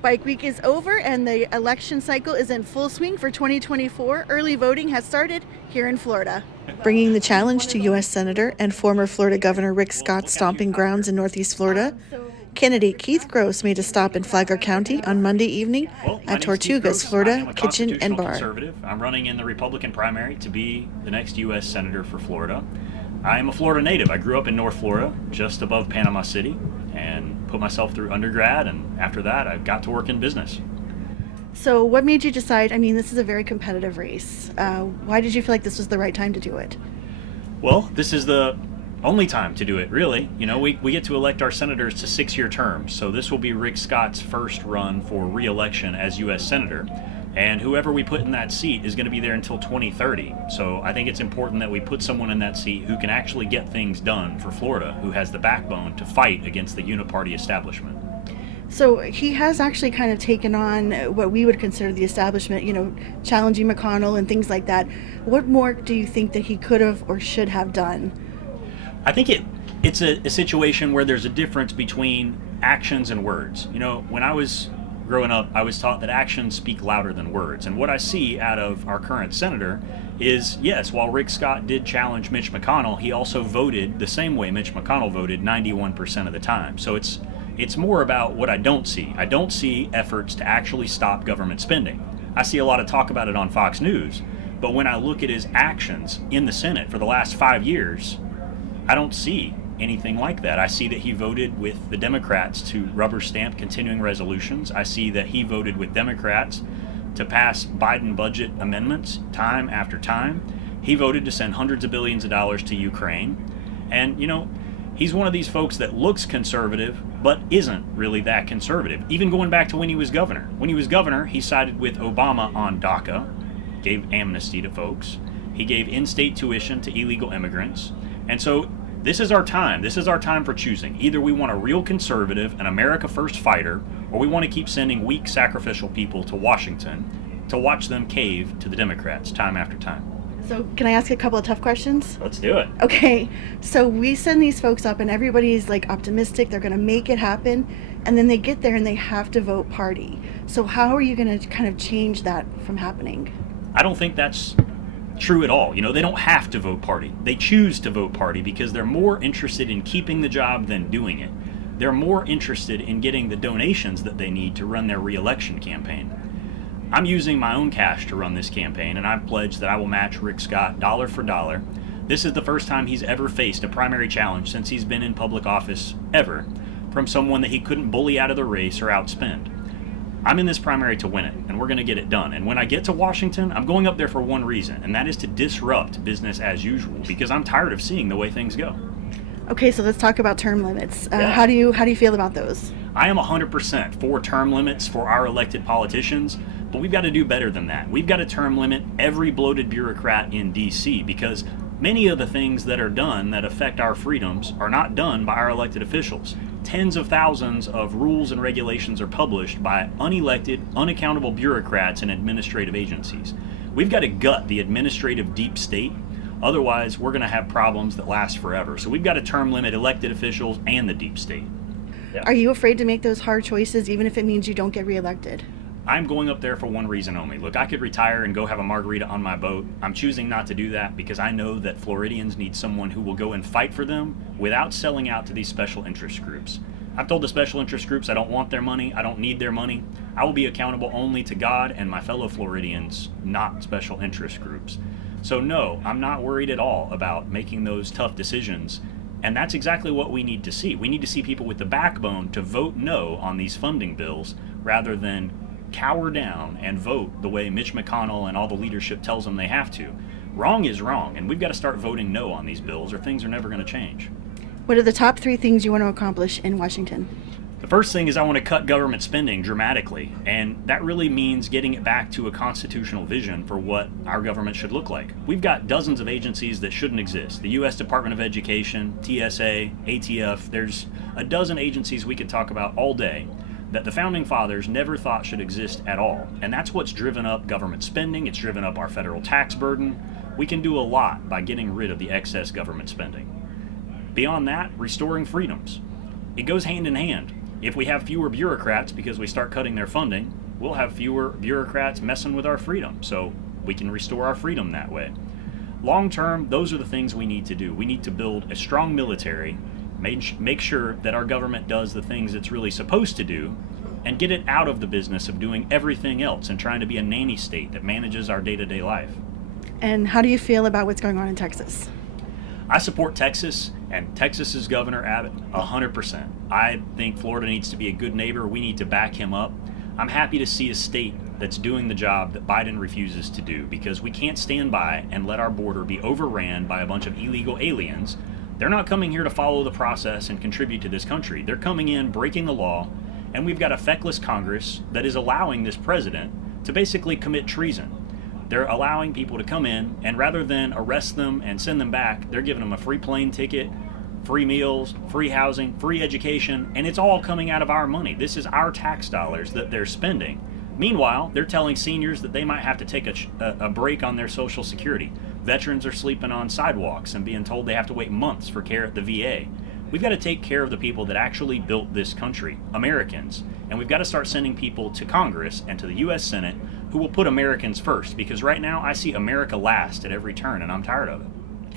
Bike week is over and the election cycle is in full swing for 2024. Early voting has started here in Florida. Bringing the challenge to U.S. Senator and former Florida Governor Rick Scott's stomping grounds in Northeast Florida, candidate Keith Gross made a stop in Flagler County on Monday evening at Tortugas, Florida Kitchen and Bar. Conservative. I'm running in the Republican primary to be the next U.S. Senator for Florida. I am a Florida native. I grew up in North Florida, just above Panama City, and put myself through undergrad, and after that I got to work in business. So what made you decide, this is a very competitive race. Why did you feel like this was the right time to do it? Well, this is the only time to do it, really. We get to elect our senators to 6-year terms, so this will be Rick Scott's first run for re-election as U.S. Senator. And whoever we put in that seat is going to be there until 2030. So I think it's important that we put someone in that seat who can actually get things done for Florida, who has the backbone to fight against the uniparty establishment. So he has actually kind of taken on what we would consider the establishment, challenging McConnell and things like that. What more do you think that he could have or should have done? I think it's a situation where there's a difference between actions and words. When I was growing up, I was taught that actions speak louder than words. And what I see out of our current senator is, yes, while Rick Scott did challenge Mitch McConnell, he also voted the same way Mitch McConnell voted 91% of the time. So it's more about what I don't see. I don't see efforts to actually stop government spending. I see a lot of talk about it on Fox News, but when I look at his actions in the Senate for the last 5 years, I don't see anything like that. I see that he voted with the Democrats to rubber stamp continuing resolutions. I see that he voted with Democrats to pass Biden budget amendments time after time. He voted to send hundreds of billions of dollars to Ukraine. And, he's one of these folks that looks conservative, but isn't really that conservative. Even going back to when he was governor. When he was governor, he sided with Obama on DACA, gave amnesty to folks. He gave in-state tuition to illegal immigrants. And so this is our time. This is our time for choosing. Either we want a real conservative, an America First fighter, or we want to keep sending weak, sacrificial people to Washington to watch them cave to the Democrats time after time. So can I ask a couple of tough questions? Let's do it. Okay, so we send these folks up and everybody's optimistic, they're going to make it happen, and then they get there and they have to vote party. So how are you going to kind of change that from happening? I don't think that's true at all. They don't have to vote party. They choose to vote party because they're more interested in keeping the job than doing it. They're more interested in getting the donations that they need to run their re-election campaign. I'm using my own cash to run this campaign, and I've pledged that I will match Rick Scott dollar for dollar. This is the first time he's ever faced a primary challenge since he's been in public office ever from someone that he couldn't bully out of the race or outspend. I'm in this primary to win it, and we're going to get it done. And when I get to Washington, I'm going up there for one reason, and that is to disrupt business as usual, because I'm tired of seeing the way things go. Okay, so let's talk about term limits. Yeah. How do you feel about those? I am 100% for term limits for our elected politicians, but we've got to do better than that. We've got to term limit every bloated bureaucrat in D.C. because many of the things that are done that affect our freedoms are not done by our elected officials. Tens of thousands of rules and regulations are published by unelected, unaccountable bureaucrats and administrative agencies. We've got to gut the administrative deep state. Otherwise, we're going to have problems that last forever. So we've got to term limit elected officials and the deep state. Yeah. Are you afraid to make those hard choices, even if it means you don't get reelected? I'm going up there for one reason only. Look, I could retire and go have a margarita on my boat. I'm choosing not to do that because I know that Floridians need someone who will go and fight for them without selling out to these special interest groups. I've told the special interest groups I don't want their money, I don't need their money. I will be accountable only to God and my fellow Floridians, not special interest groups. So no, I'm not worried at all about making those tough decisions. And that's exactly what we need to see. We need to see people with the backbone to vote no on these funding bills rather than cower down and vote the way Mitch McConnell and all the leadership tells them they have to. Wrong is wrong, and we've got to start voting no on these bills or things are never going to change. What are the top 3 things you want to accomplish in Washington? The first thing is I want to cut government spending dramatically, and that really means getting it back to a constitutional vision for what our government should look like. We've got dozens of agencies that shouldn't exist. The U.S. Department of Education, TSA, ATF, there's a dozen agencies we could talk about all day that the Founding Fathers never thought should exist at all. And that's what's driven up government spending, it's driven up our federal tax burden. We can do a lot by getting rid of the excess government spending. Beyond that, restoring freedoms. It goes hand in hand. If we have fewer bureaucrats because we start cutting their funding, we'll have fewer bureaucrats messing with our freedom. So we can restore our freedom that way. Long term, those are the things we need to do. We need to build a strong military, make sure that our government does the things it's really supposed to do, and get it out of the business of doing everything else and trying to be a nanny state that manages our day-to-day life. And how do you feel about what's going on in Texas? I support Texas and Texas's Governor Abbott 100%. I think Florida needs to be a good neighbor. We need to back him up. I'm happy to see a state that's doing the job that Biden refuses to do, because we can't stand by and let our border be overran by a bunch of illegal aliens. They're not coming here to follow the process and contribute to this country. They're coming in, breaking the law, and we've got a feckless Congress that is allowing this president to basically commit treason. They're allowing people to come in, and rather than arrest them and send them back, they're giving them a free plane ticket, free meals, free housing, free education, and it's all coming out of our money. This is our tax dollars that they're spending. Meanwhile, they're telling seniors that they might have to take a break on their Social Security. Veterans are sleeping on sidewalks and being told they have to wait months for care at the VA. We've got to take care of the people that actually built this country, Americans, and we've got to start sending people to Congress and to the U.S. Senate who will put Americans first, because right now I see America last at every turn, and I'm tired of it.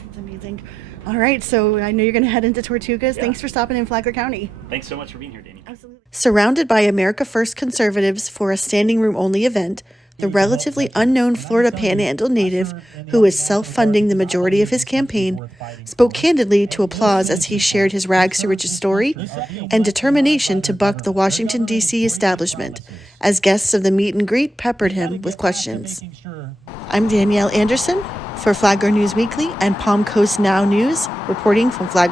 That's amazing. All right, so I know you're going to head into Tortugas. Yeah. Thanks for stopping in Flagler County. Thanks so much for being here, Danny. Absolutely. Surrounded by America First conservatives for a standing room only event, the relatively unknown Florida Panhandle native, who is self-funding the majority of his campaign, spoke candidly to applause as he shared his rags to riches story and determination to buck the Washington, D.C. establishment, as guests of the meet and greet peppered him with questions. I'm Danielle Anderson for Flagler News Weekly and Palm Coast Now News, reporting from Flagler.